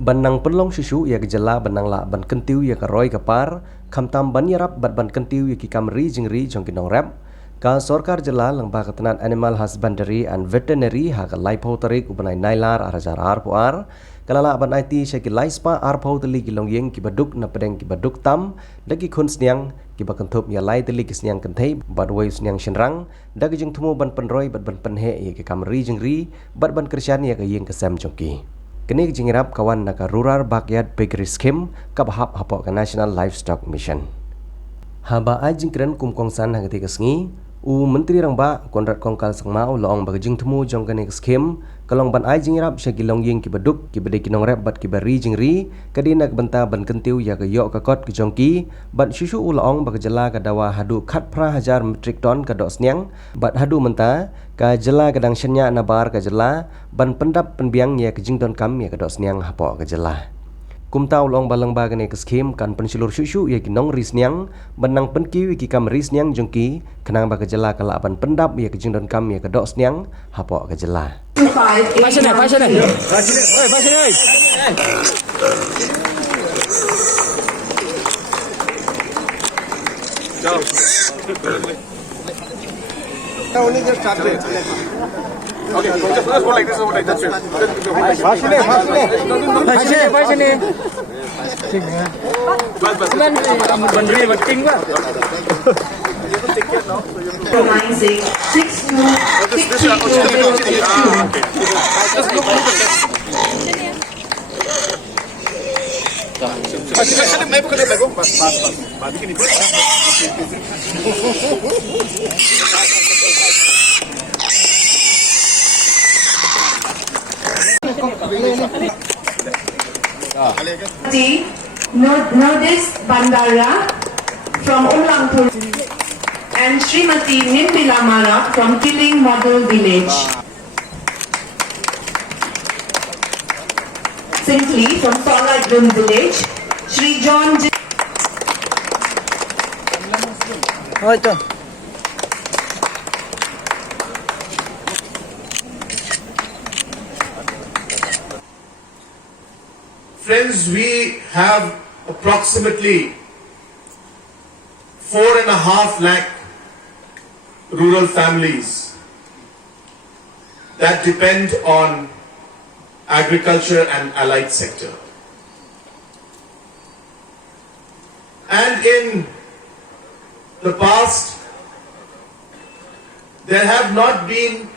Banang penlong susu ya gejala banang la ban kentiu ya karoi kapar kamtam ban yarap bat ban kentiu ya ki kamri jingri jong kinong rap ka Sorkar jela lang ba ketenan Animal Husbandry and Veterinary ha ka laipo tarik ubanai nailar arajar arpuar kalala ban IT sya ki laispa arpo teli ki longyeng ki baduk na pedeng ki baduk tam dagi khun Sniang ki bakentup ya lai teli ki Sniang Kynthei bat Uwei Sniang Shynrang dagi jeng tumu ban penroi bat ban penhe ya ki kamri jingri bat ban kersian ya ka yeng kesem jongki kini jingirap kawan naka rural backyard piggery scheme kabahap hapok ke National Livestock Mission. Haba ajing keren kumkongsan hagati kesngi Menteri Rangba Konrad Kongkal Sangmau loong bagajing temu jong kene scheme kalong ban ajing irap sya kilong yeng ki beduk ki bede kinong rep bat ki bari jingri kadina benta ban kentiu ya ka yok ka kot ki jongki bat susu uloong bagajala ka dawa hadu khat pra hajar metrik ton ka dok Sniang bat hadu menta ka jela kadang syanya nabar ka jela ban pendap penbiang ya ka jingdon kam ya ka dok Sniang hapo ka jela kumtau long balang ba kene scheme kan pensilur susu ya ki nong ri Sniang benang penki ki kam ri Sniang jongki kenang ba ka jela kala ban pendap ya ka jingdon kam ya ka dok Sniang hapo ka jela Passion. Now only just start it. Okay, so just go like this over like that. Passion. Bandri working ba? Nordis Bandara from Ulangpur and Srimati Nimbila Mara from Tylli Model Village. Simply from Sorkar Village, Sri John. Friends, we have approximately 4.5 lakh rural families that depend on agriculture and allied sector. And in the past, there have not been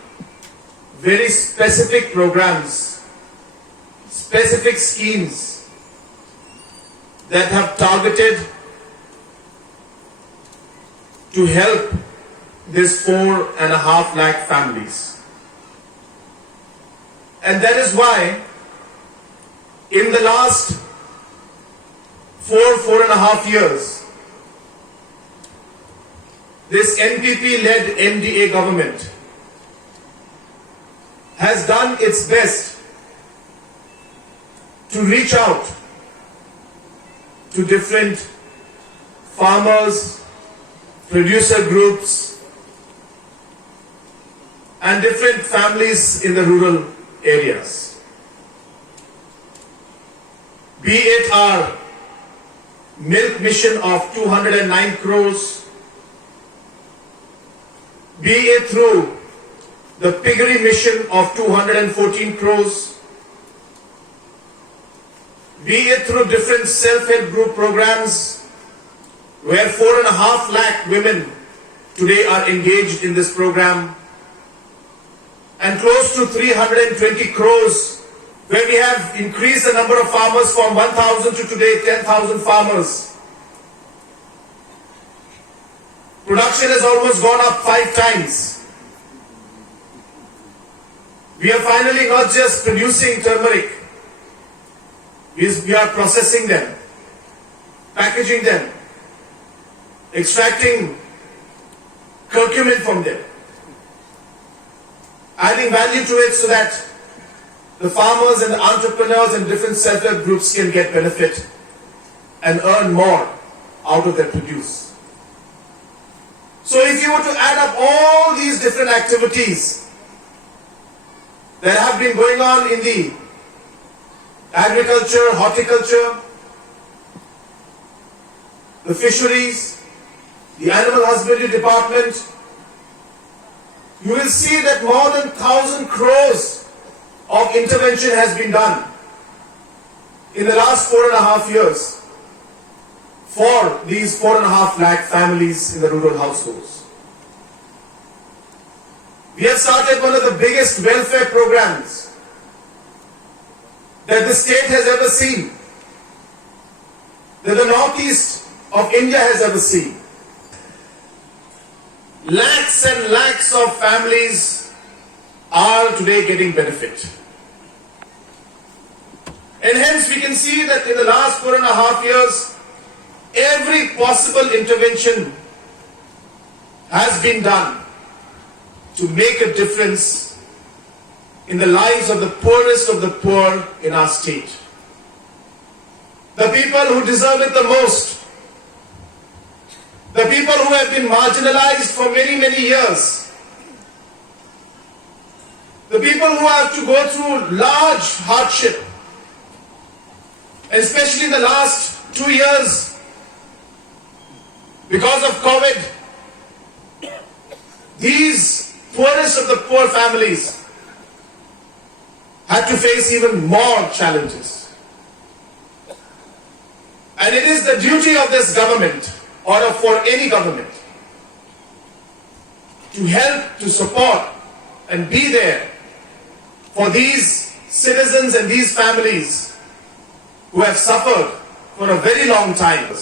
very specific programs, specific schemes that have targeted to help this 4.5 lakh families. And that is why in the last 4.5 years, this NPP-led MDA government has done its best to reach out to different farmers, producer groups, and different families in the rural areas. Be it our milk mission of 209 crores, be it through the piggery mission of 214 crores, be it through different self-help group programs where 4.5 lakh women today are engaged in this program, and close to 320 crores where we have increased the number of farmers from 1,000 to today 10,000 farmers. Production has almost gone up 5 times. We are finally not just producing turmeric, we are processing them, packaging them, extracting curcumin from them, adding value to it so that the farmers and the entrepreneurs and different self-help groups can get benefit and earn more out of their produce. So if you were to add up all these different activities, that have been going on in the agriculture, horticulture, the fisheries, the animal husbandry department, you will see that more than 1,000 crores of intervention has been done in the last 4.5 years for these 4.5 lakh families in the rural households. We have started one of the biggest welfare programs that the state has ever seen, that the northeast of India has ever seen. Lakhs and lakhs of families are today getting benefit. And hence we can see that in the last 4.5 years, every possible intervention has been done to make a difference in the lives of the poorest of the poor in our state. The people who deserve it the most, the people who have been marginalized for many, many years, the people who have to go through large hardship, especially in the last 2 years because of COVID. These poorest of the poor families had to face even more challenges. And it is the duty of this government, or for any government, to help, to support and be there for these citizens and these families who have suffered for a very long time.